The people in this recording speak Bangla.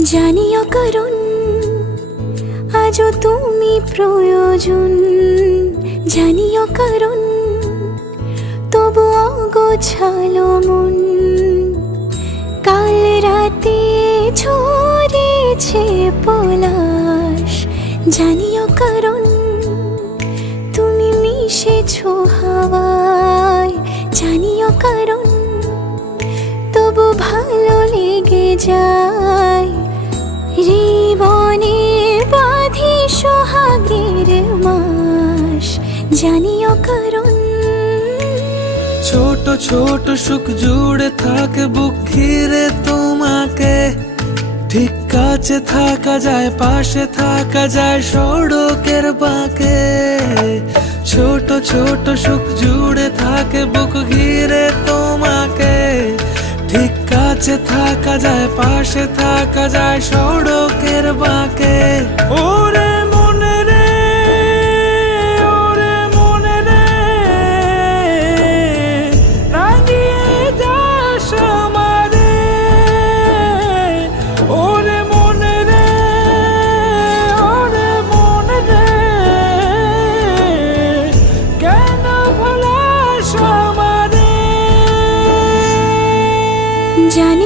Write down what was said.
জানিও কারণ আজও তুমি প্রয়োজন, জানিও কারণ তবু অগোছালো মন। কাল রাতে ঝরেছে পলাশ, জানিও কারণ তুমি মিশেছো হাওয়ায়, জানিও কারণ তবু ভালো লেগে যায়। জীবনে বাঁধি সোহাগের মাস, জানিও কারণ ছোট ছোট সুখ জুড়ে থাকে বুক ঘিরে তোমাকে। ঠিক কাছে থাকা যায়, পাশে থাকা যায় সড়কের বাঁকে। ছোট ছোট সুখ জুড়ে থাকে বুক ঘিরে তোমাকে। ঠিক কাছে থাকা যায়, পাশে থাকা যায় সড়কের বাঁকে। ওরে মনে রে, ওরে মনে রে, রাঙিয়ে যাস আমারে। ওরে মনে রে, ওরে মনে রে, কেন ভোলাস আমারে। জানি